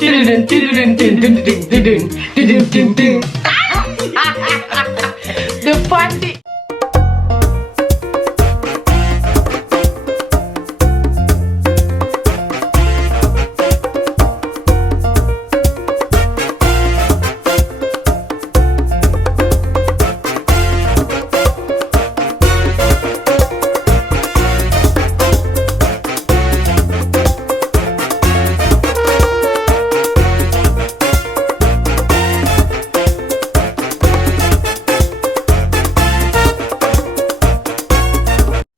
The party.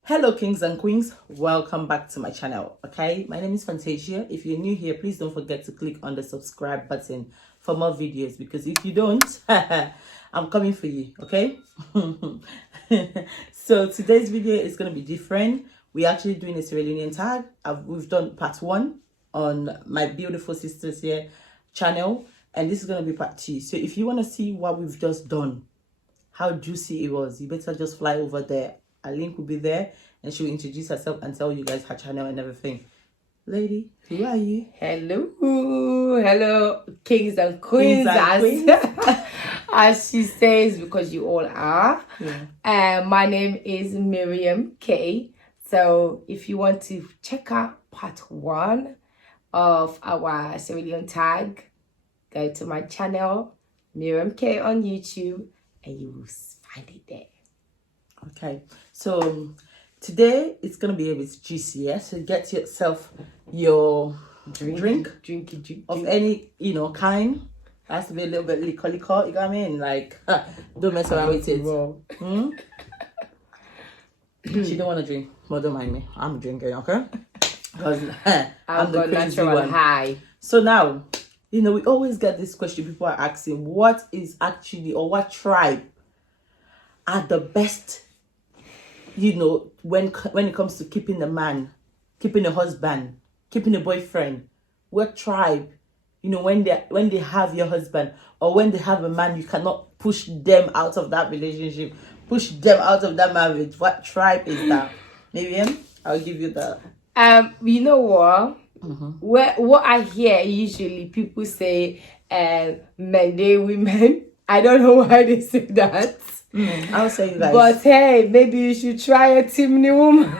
Hello kings and queens, welcome back to my channel. Okay, my name is Fantasia. If you're new here, please don't forget to click on the subscribe button for more videos, because if you don't I'm coming for you. Okay. So today's video is going to be different. We're actually doing a Sierra Leone tag. We've done part 1 on my beautiful sisters here channel, and this is going to be part 2. So if you want to see what we've just done, how juicy it was, you better just fly over there. A link will be there, and she'll introduce herself and tell you guys her channel and everything. Lady, who are you? Hello, kings and queens, as she says, because you all are. Yeah. My name is Miriam K. So if you want to check out part 1 of our Sierra Leone tag, go to my channel, Miriam K on YouTube, and you will find it there. Okay, so today it's gonna be a bit juicy. Yeah, so get yourself your drink of any kind. It has to be a little bit liquor. You know what I mean? Like, don't mess around with it. She don't want to drink, but don't mind me. I'm drinking, okay? Because I'm the crazy one. High. So now, we always get this question. People are asking, what is actually, or what tribe are the best? When it comes to keeping a man, keeping a husband, keeping a boyfriend, what tribe, when they have your husband, or when they have a man, you cannot push them out of that relationship, push them out of that marriage. What tribe is that? Miriam, I'll give you that. You know what? What I hear usually people say, men, they women. I don't know why they say that. I'll say you guys. But hey, maybe you should try a Timini woman.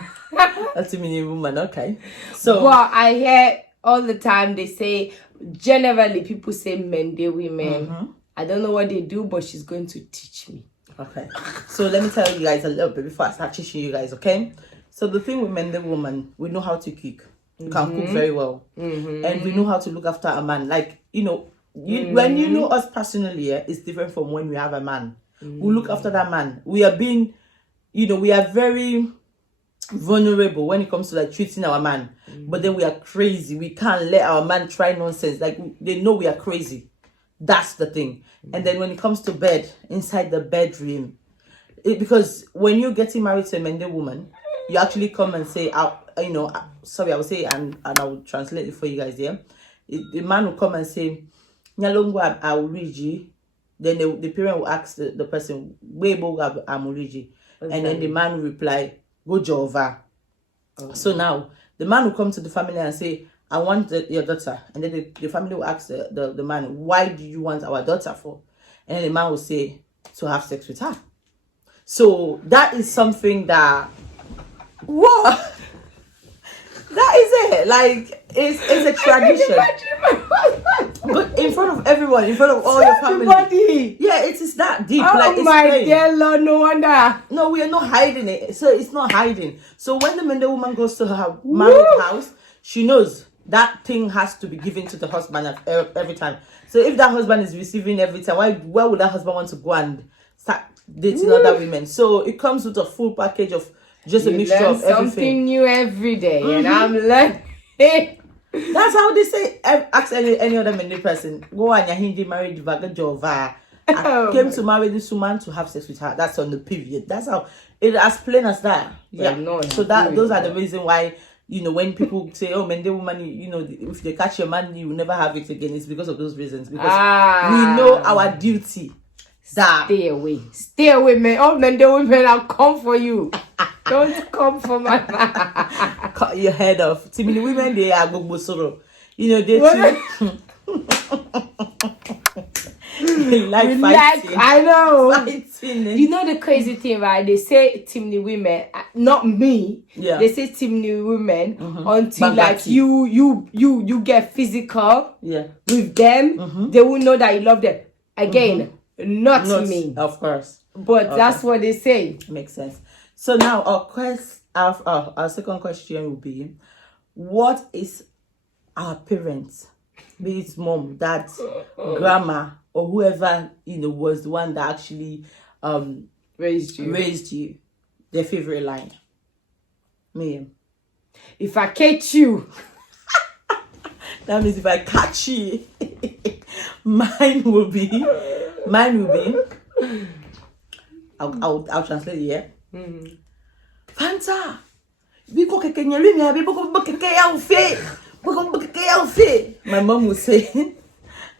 A Timini woman, okay. So, well, I hear all the time they say, generally people say men, they women. I don't know what they do, but she's going to teach me. Okay. So let me tell you guys a little bit before I start teaching you guys, okay? So the thing with men, the woman, we know how to cook. We can cook very well. And we know how to look after a man. Like, when you know us personally, it's different from when we have a man. We look after that man. We are being, we are very vulnerable when it comes to like treating our man. But then we are crazy. We can't let our man try nonsense. Like, they know we are crazy. That's the thing. And then when it comes to bed, inside the bedroom, because when you're getting married to a Mende woman, you actually come and say, sorry, I will say, and I will translate it for you guys here. The man will come and say, Nyalongwa Auriji. Then the parent will ask the person, Webo Amuriji. And then the man will reply, Go Jova. So now, the man will come to the family and say, I want your daughter. And then the family will ask the man, why do you want our daughter for? And then the man will say, to have sex with her. So that is something that, what? That is it. Like, it's a tradition. But in front of everyone, in front of all your family. Everybody. Yeah, it is that deep. Oh, like, it's my plain. dear Lord, no wonder. No, we are not hiding it. So it's not hiding. So when the Mende woman goes to her married house, she knows that thing has to be given to the husband every time. So if that husband is receiving every time, why would that husband want to go and start dating other women? So it comes with a full package of just a mixture of everything. Something new every day, and I'm learning. That's how they say. Ask any other Mende person. Go and Hindi married Jova. I came to marry this woman to have sex with her. That's on the period. That's how it, as plain as that. Yeah. So those are the reason why, when people say, oh, Mende woman, if they catch your man, you will never have it again. It's because of those reasons. Because we know our duty. Stay away, man. All Mende women, I'll come for you. Don't come for my man. Cut your head off. Timini women, they are go soro. They too. like we fighting. I know. Fighting. You know the crazy thing, right? They say Timney women, not me. Yeah. They say Timney women until Bangati. like you get physical Yeah. with them. They will know that you love them. Again, not me. Of course. But that's what they say. Makes sense. So now our second question will be, what is our parents, be it mom, dad, grandma, or whoever was the one that actually Raised you, their favorite line? Miriam. If I catch you. That means if I catch you. mine will be I'll translate it, yeah. Fanta, my mom will say,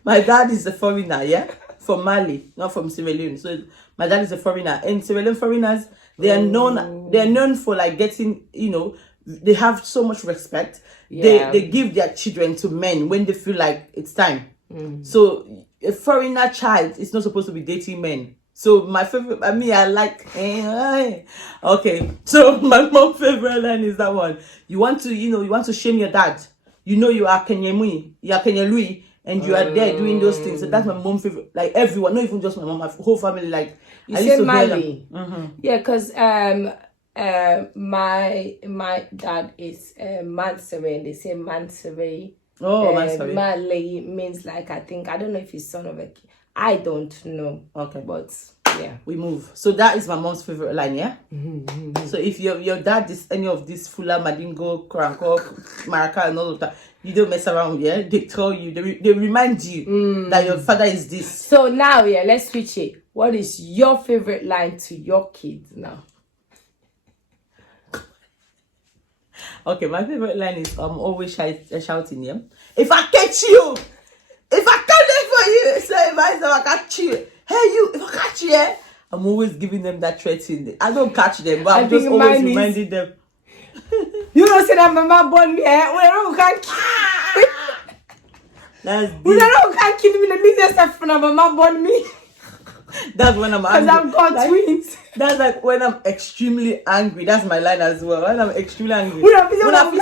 my dad is a foreigner, yeah, from Mali, not from Sierra Leone. So my dad is a foreigner, and Sierra Leone foreigners, they are known for like getting, they have so much respect. They give their children to men when they feel like it's time. So a foreigner child is not supposed to be dating men. So my favorite, I like, okay. So my mom's favorite line is that one. You want to shame your dad. You are Kenyamui, you are Kenyalui, and you are there doing those things. So that's my mom's favorite. Like everyone, not even just my mom, my whole family. Like you say Mali, yeah, because my dad is Mansere, and they say Mansere. Oh, Mansere. Mali means like I don't know if he's son of a. I don't know. Okay. But yeah. We move. So that is my mom's favorite line, yeah? So if your dad is any of this Fula, Madingo, Kranko, Maraka and all of that, you don't mess around, yeah? They tell you, they remind you that your father is this. So now, yeah, let's switch it. What is your favorite line to your kids now? Okay, my favorite line is always shouting, yeah? If I catch you! If I come there for you, say if I catch you, hey you, if I catch you, yeah? I'm always giving them that threatening. I don't catch them, but I'm just always reminding them. You don't say that mama born me, eh? We don't catch. We don't catch me. The business stuff from mama born me. That's when I'm angry. Because I've got twins. That's like when I'm extremely angry. That's my line as well. When I'm extremely angry. When I feel so angry.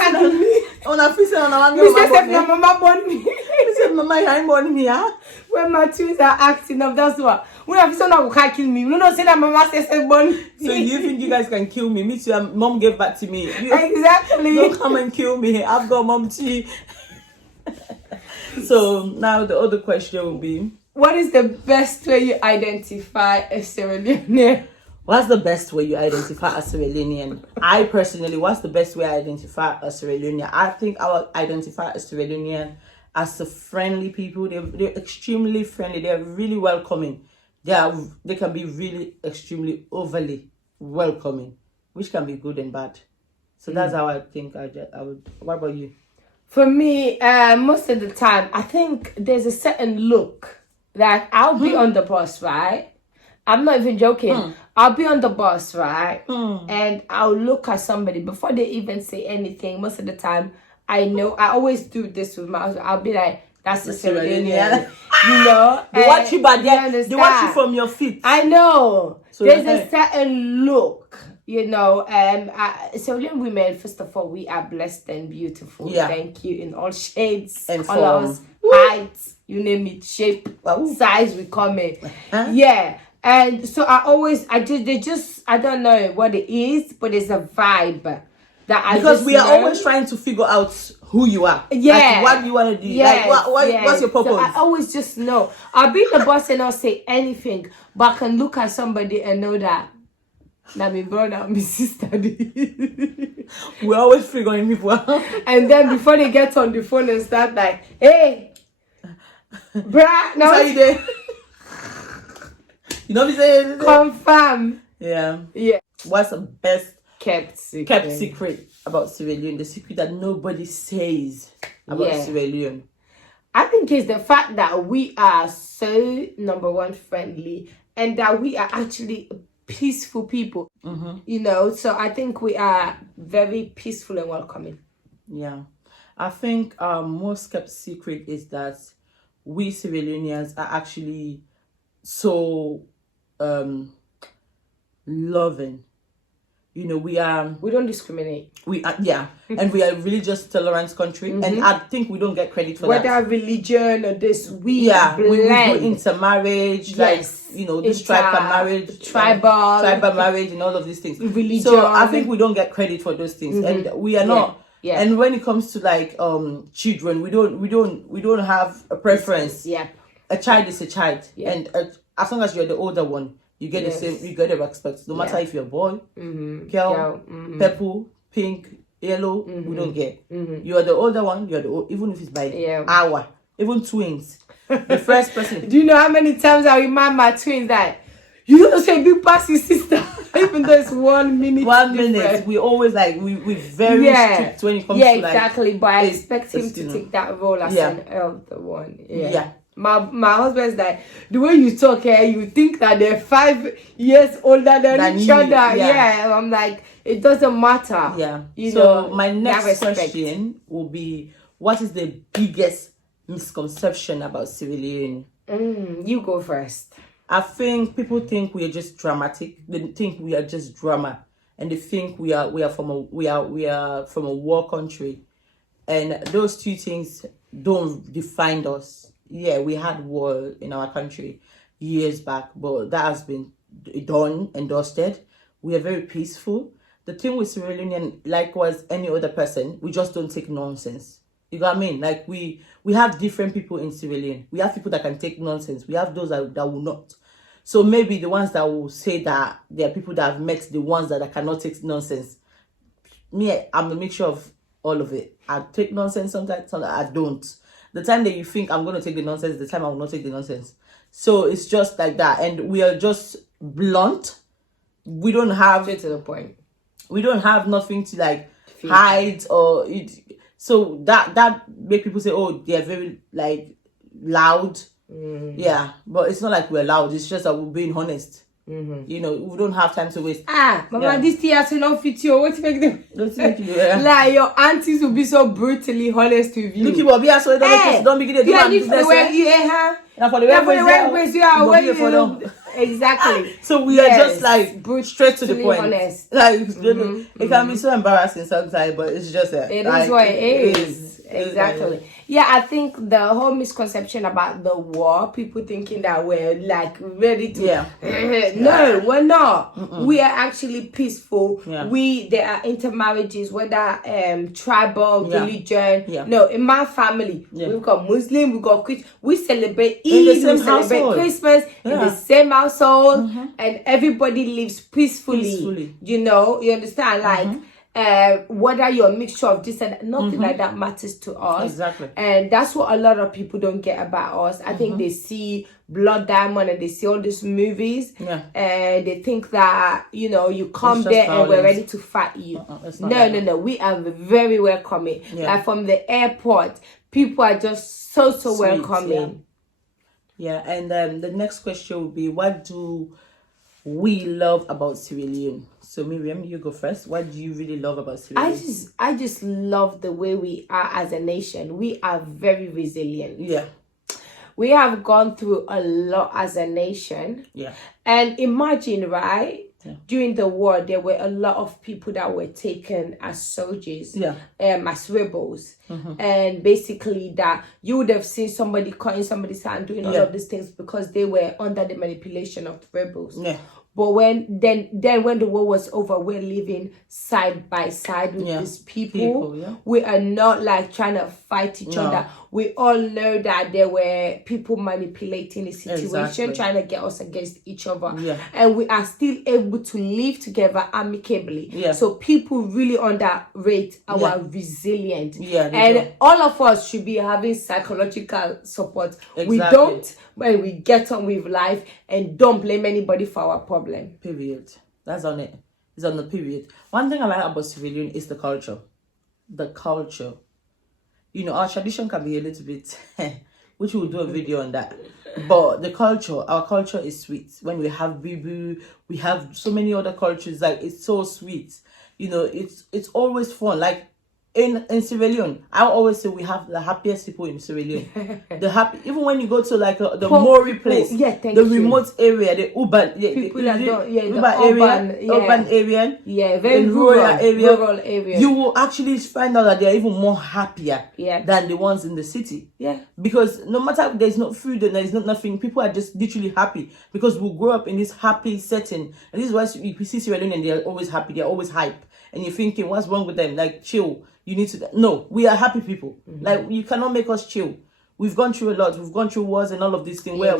You say mama born me. You say mama ain't born me, huh? When my twins are acting up, that's what. When I feel so now can't kill me. You don't say that mama says born me. So you think you guys can kill me? Me too. Mom gave back to me. Exactly. Don't come and kill me. I've got mom too. So now the other question will be, what is the best way you identify a Sierra Leonean? What's the best way you identify a Sierra Leonean? I personally, what's the best way I identify a Sierra Leonean? I think I will identify a Sierra Leonean as a friendly people. They're extremely friendly. They're really welcoming. They can be really extremely overly welcoming, which can be good and bad. So that's how I think I would. What about you? For me, most of the time, I think there's a certain look that I'll be on the bus, right? I'm not even joking. I'll be on the bus, right? And I'll look at somebody before they even say anything. Most of the time, I know. I always do this with my husband. I'll be like, that's the Sierra Leonean. You know? They watch you back there. They watch you from your feet. I know. So there's a certain look. You know, Sierra Leone women, first of all, we are blessed and beautiful. Yeah. Thank you, in all shades, and colors, heights, you name it, shape, size, we come in. Yeah. And so I don't know what it is, but it's a vibe that because we are always trying to figure out who you are. Yeah. Like, what do you want to do? Yes. Like, what's your purpose? So I always just know. I'll be in the bus and not say anything, but I can look at somebody and know that my brother, my sister. We're always figuring people out. And then before they get on the phone and start like, hey, bruh, now you there? You know what I'm saying? Confirm. Yeah. What's the best kept secret about Sierra Leone? The secret that nobody says about Sierra Leone. I think it's the fact that we are so, number one, friendly, and that we are actually peaceful people. You know, so I think we are very peaceful and welcoming. Yeah. I think most kept secret is that we Sierra Leoneans are actually so loving. You know, we don't discriminate. We are, yeah, and we are a religious tolerance country, and I think we don't get credit for whether that. religion or this, we Yeah, blend. we do intermarriage, Yes. like, you know, this tribal marriage, tribal marriage, and all of these things. religion. So I think we don't get credit for those things, and we are not. Yeah. And when it comes to like children, we don't have a preference. Yeah. A child is a child, and as long as you're the older one, you get the same, you get the respect. No matter if you're a boy, girl, purple, pink, yellow, we don't care. You are the older one. You are even if it's by hour, even twins. The first person. Do you know how many times I remind my twins that you don't say big pass your sister, even though it's 1 minute. 1 minute. We always like we very strict when it comes to like. Exactly. But I expect him to take that role as an elder one. Yeah. My husband's like, the way you talk here, you think that they're 5 years older than each other. Yeah. I'm like, it doesn't matter. Yeah. You so know, my next question will be, what is the biggest misconception about Sierra Leone? You go first. I think people think we are just dramatic. They think we are just drama, and they think we are from a war country, and those two things don't define us. Yeah, we had war in our country years back, but that has been done and dusted. We are very peaceful. The thing with Sierra Leone, likewise any other person, we just don't take nonsense. You know what I mean? Like we have different people in Sierra Leone. We have people that can take nonsense. We have those that will not. So maybe the ones that will say that there are people that have met the ones that cannot take nonsense. Me, I'm a mixture of all of it. I take nonsense sometimes I don't. The time that you think I'm going to take the nonsense, the time I will not take the nonsense. So it's just like that. And we are just blunt. We don't have... Straight to the point. We don't have nothing to like hide or... So that make people say, oh, they are very like loud. Yeah, but it's not like we're loud. It's just that we're being honest. You know, we don't have time to waste. Mama, this tea has enough fit you. What make them? Like your aunties will be so brutally honest with you. Look, you will be so don't begin to do my business. For the way you are, exactly. So we are just like straight to the point. Honest. Like it can be so embarrassing sometimes, but it's just it is what it is. Exactly. Yeah, I think the whole misconception about the war, people thinking that we're like ready to. No, we're not. We are actually peaceful. There are intermarriages, whether tribal, religion. No, in my family, we've got Muslim, we've got Christian. We celebrate Eid, we celebrate Christmas in the same household, and everybody lives peacefully. You know, you understand? Like, whether you're a mixture of this and nothing like that matters to us. Exactly. And that's what a lot of people don't get about us. I think they see Blood Diamond and they see all these movies and they think that, you know, you come there and we're ready to fight you. No. We are very welcoming. Like from the airport, people are just so sweet, welcoming. Yeah, and the next question would be, what do we love about Sierra Leone? So Miriam, you go first. What do you really love about Sierra Leone? I just love the way we are as a nation. We are very resilient. Yeah. We have gone through a lot as a nation. Yeah. And imagine, right? Yeah. During the war, there were a lot of people that were taken as soldiers, as rebels. And basically that you would have seen somebody cutting somebody's hand, doing all of these things because they were under the manipulation of the rebels. Yeah. But when the war was over, we're living side by side with these people. We are not like trying to fight each other. We all know that there were people manipulating the situation, trying to get us against each other. And we are still able to live together amicably. So people really underrate our resilience. And all of us should be having psychological support. We don't when we get on with life, and don't blame anybody for our problem. Period. That's on it. It's on the period. One thing I like about Sierra Leone is the culture. The culture. You know, our tradition can be a little bit, which we'll do a video on that. But the culture, our culture is sweet. When we have Bibu, we have so many other cultures. Like, it's so sweet. You know, it's always fun. Like, in Sierra Leone, I always say we have the happiest people in Sierra Leone. The happy, even when you go to like the Mori place, the remote area, the urban, people that don't, the urban area, very rural area, you will actually find out that they are even more happier than the ones in the city. Because no matter there's no food and there's not nothing, people are just literally happy because we grew up in this happy setting, and this is why we see Sierra Leone and they are always happy, they're always hype, and you're thinking, what's wrong with them? Like, chill. You need to no, we are happy people. Like, you cannot make us chill. We've gone through a lot. We've gone through wars and all of these things where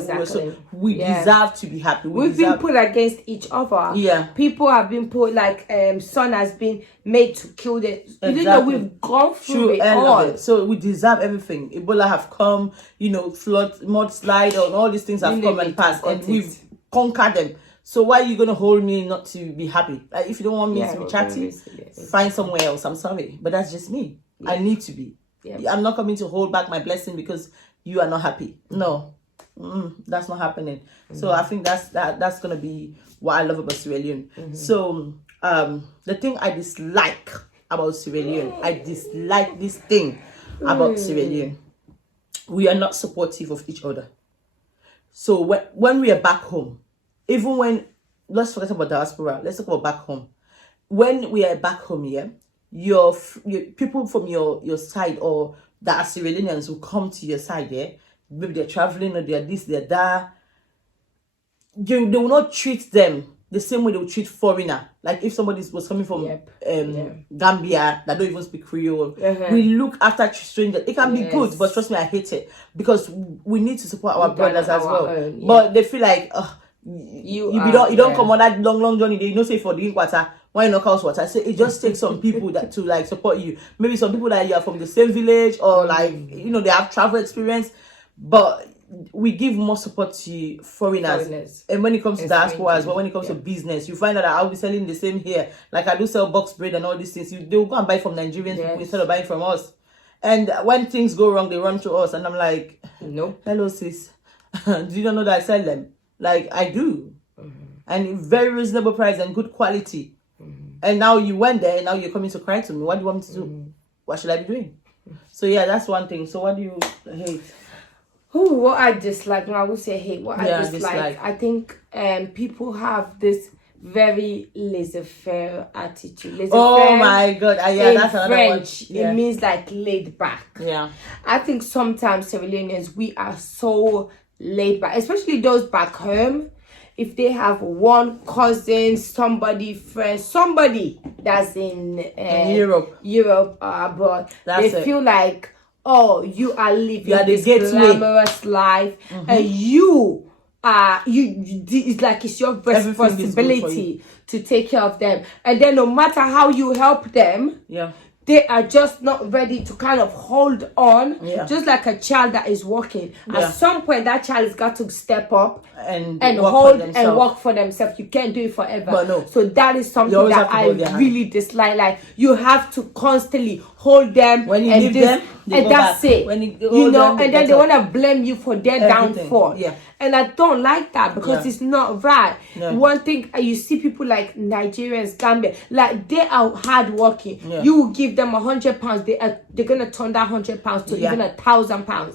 we deserve to be happy. We've been put against each other. People have been put, like son has been made to kill them. You know, we've gone through it all. So we deserve everything. Ebola have come, flood, mudslide, and all these things have come and passed, and we've conquered them. So why are you gonna hold me not to be happy? Like, if you don't want me to be chatty, find somewhere else. I'm sorry, but that's just me. I need to be. I'm not coming to hold back my blessing because you are not happy. No, that's not happening. So I think that's gonna be what I love about Sierra Leone. So the thing I dislike about Sierra Leone, I dislike this thing about Sierra Leone. We are not supportive of each other. So when we are back home, even when, let's forget about diaspora, let's talk about back home. When we are back home, your people from your side, or the Sierra Leoneans who come to your side, maybe they're traveling or they're this, they're that, they will not treat them the same way they would treat foreigner. Like if somebody was coming from Gambia that don't even speak Creole, we look after strangers. It can be good, but trust me, I hate it because we need to support our brothers as well. But they feel like, you don't come on that long journey. They don't say for drink water. Why not house water? So it just takes some people that to like support you. Maybe some people that you are from the same village, or like they have travel experience. But we give more support to foreigners. And when it comes to diaspora as well, when it comes to business, you find out that I'll be selling the same here. Like I do sell box bread and all these things. They will go and buy from Nigerians people instead of buying from us. And when things go wrong, they run to us, and I'm like, no, hello sis, do you not know that I sell them? Like I do, and very reasonable price and good quality. And now you went there, and now you're coming to cry to me. What do you want me to do? What should I be doing? So yeah, that's one thing. So what do you hate? What I dislike, no, I would say hate. What I dislike, I think people have this very laissez-faire attitude. Oh my God! That's another French, one. it means like laid back. I think sometimes Sierra Leoneans, we are so laid back, especially those back home. If they have one cousin, somebody, friend, somebody that's in Europe, abroad, they feel like, oh, you are living this glamorous life, and you it's like it's your responsibility to take care of them. And then no matter how you help them, they are just not ready to kind of hold on. Just like a child that is walking. At some point, that child has got to step up and hold and walk for themselves. You can't do it forever. But no. So that is something that I really dislike. Like, you have to constantly hold them. When you leave them, and that's it. When and then they want to blame you for their downfall. And I don't like that because it's not right. One thing, you see people like Nigerians, Gambia, like they are hardworking. You will give them £100, they're gonna turn that £100 to even £1,000.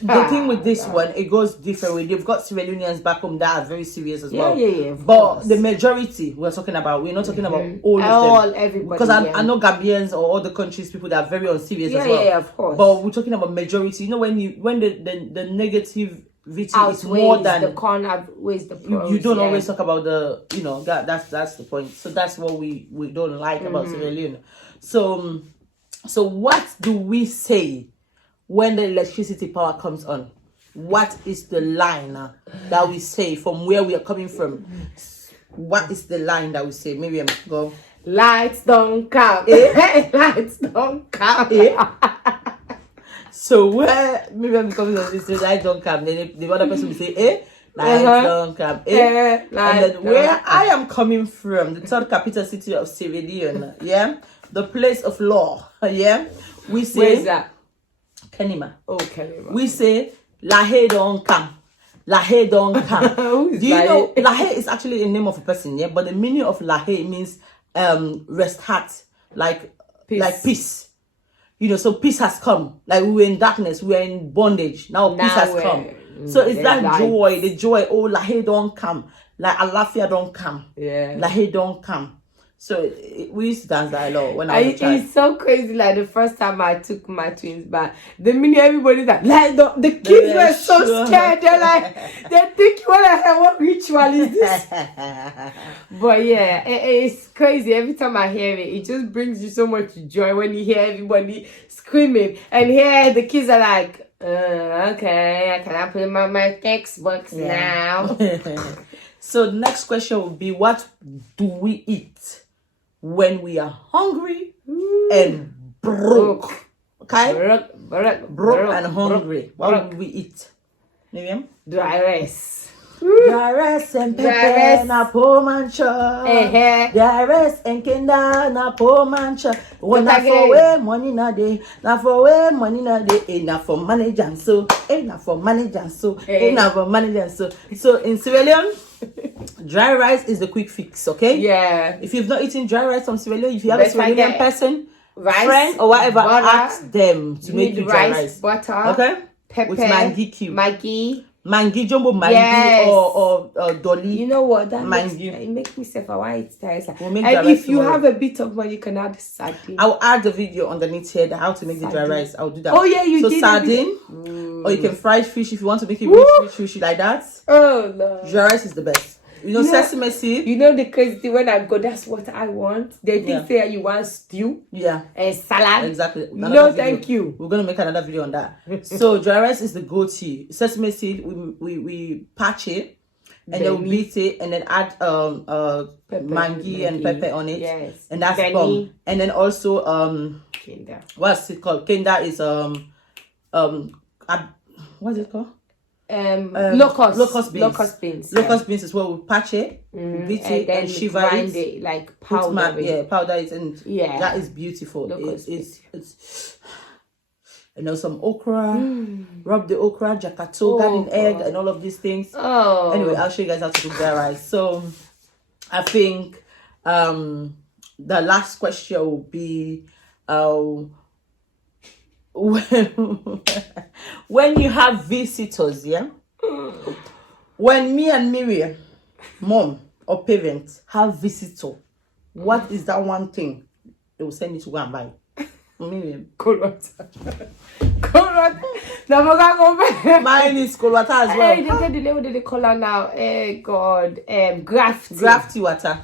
The thing with this one, it goes different way. They've got Sierra Leoneans back home that are very serious as well. But the majority we're talking about, we're not talking about all of them. Everybody. Because I know Gambians or other countries, people that are very unserious as well. Yeah, of course. But we're talking about majority. When the negativity is more than the con outweighs the pros. You don't always talk about the that's the point. So that's what we don't like about Sierra Leone. So what do we say when the electricity power comes on? What is the line that we say from where we are coming from? What is the line that we say? Miriam, go. Lights don't come. Lights don't come. So where Miriam comes on this, lights don't come. Then the other person will say, lights don't come. And then where I am coming from, the third capital city of Sierra Leone, the place of law, we say. Where is that? Kenima. Oh, Kenima. We say, Lahe don't come. Lahe don't come. Do you know Lahe is actually a name of a person, but the meaning of Lahe means rest heart, like Peace. Like peace. You know, so peace has come. Like we were in darkness, we were in bondage. Now peace has come. So it's that light. joy, the joy. Oh, like hey, don't come. Like Alafia don't come. Yeah. Like hey, don't come. So we used to dance that a lot when I was a child. It's so crazy. Like the first time I took my twins back, the minute everybody's like the kids were so scared. They're like, they think, what ritual is this? But yeah, it's crazy. Every time I hear it, it just brings you so much joy when you hear everybody screaming, and here the kids are like, okay, can I put in my textbooks now? So the next question would be, what do we eat when we are hungry and broke? Okay? Broke and hungry. What would we eat? Miriam? Dry rice. Dry rice and pepper na po mancha. Dry rice and kenda na po mancha. Na for way money na day. Na for way money na day. Na for manage and so. Na for manage and so. Na for manage and so. So in Sierra Leone, dry rice is the quick fix, okay? Yeah. If you've not eaten dry rice from Sierra Leone, if you have a Sierra Leone person, friend or whatever, butter, ask them to make you dry rice. Butter, okay? pepper, with Maggi cube. Maggi, jumbo Maggi, yes. or dolly. You know what? That Maggi. it makes me say for why it's nice. We'll make and if you tomorrow. have a bit of money, you can add sardine. I'll add the video underneath here, how to make the dry rice. I'll do that. Oh yeah, you so did. So sardine, or you can fry fish if you want to make it rich fishy like that. Oh no. Dry rice is the best. You know, sesame seed. You know the crazy thing, when I go, that's what I want. They think say you want stew. Yeah. And salad. Exactly. No, thank you. We're gonna make another video on that. So dry rice is the go-to. Sesame seed, we patch it and then we beat it and then add Maggi and pepper on it. Yes. And that's bomb. And then also Kenda. What's it called? Kenda is what's it called? Locust beans. Locust beans is where we patch it, beat it, and shiver it, like powder. Powder it, and that is beautiful. It's you know, some okra, rub the okra, jakato, garden egg, and all of these things. Oh. Anyway, I'll show you guys how to cook that rice. So I think the last question will be when you have visitors, when me and Miriam, mom or parents, have visitor, what is that one thing they will send you to go and buy? Miriam, cold water. Cold water. Mine is cold water as well. Hey, they said the name of the color now. Hey God, Grafty water.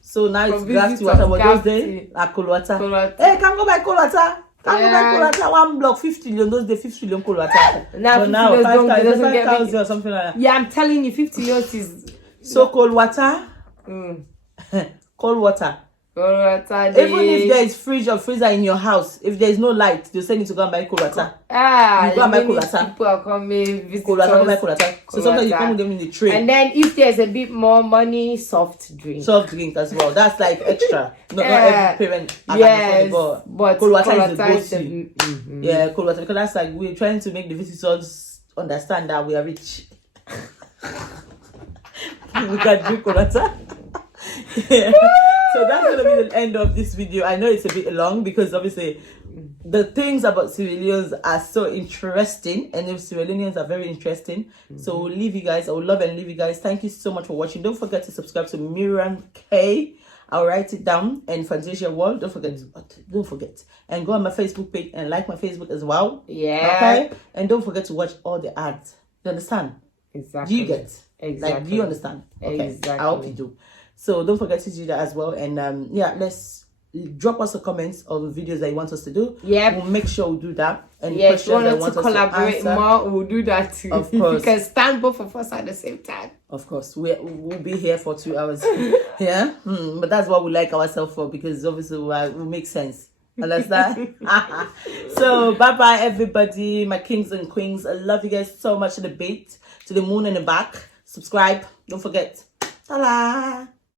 So now it's grafty water. But those days are cold water. Hey, can go buy cold water. One block 50 million, those days 50 million cold water. Now 5,000 or something like that. Yeah, I'm telling you, 50 million is so cold water. Cold water. Even if there is fridge or freezer in your house, if there is no light, they'll send you to go and buy cold water. You go and buy cold water. People are coming, visitors. Cold water, buy cold water. So sometimes you come with them in the tray. And then if there's a bit more money, soft drink. Soft drink as well. That's like extra. Not every parent. Yes, but cold water is the go-to. Yeah, cold water, because that's like we're trying to make the visitors understand that we are rich. We can drink cold water. Yeah. So that's gonna be the end of this video. I know it's a bit long because obviously the things about Sierra Leoneans are so interesting, and the Sierra Leoneans are very interesting. So we'll leave you guys. I would love and leave you guys. Thank you so much for watching. Don't forget to subscribe to Miriam K. I'll write it down. And Fantasia World. Don't forget. And go on my Facebook page and like my Facebook as well. Yeah. Okay. And don't forget to watch all the ads. You understand? Exactly. Do you get? Exactly. Like, do you understand? Okay. Exactly. I hope you do. So don't forget to do that as well. And let's drop us a comments of videos that you want us to do. Yeah, we'll make sure we do that. And if you want us to collaborate more, we'll do that too. Of course. You can stand both of us at the same time. Of course, we'll be here for 2 hours. Yeah, but that's what we like ourselves for, because obviously we make sense. Understand? So bye bye everybody, my kings and queens. I love you guys so much. To the beat, to the moon and the back. Subscribe. Don't forget. Ta-da!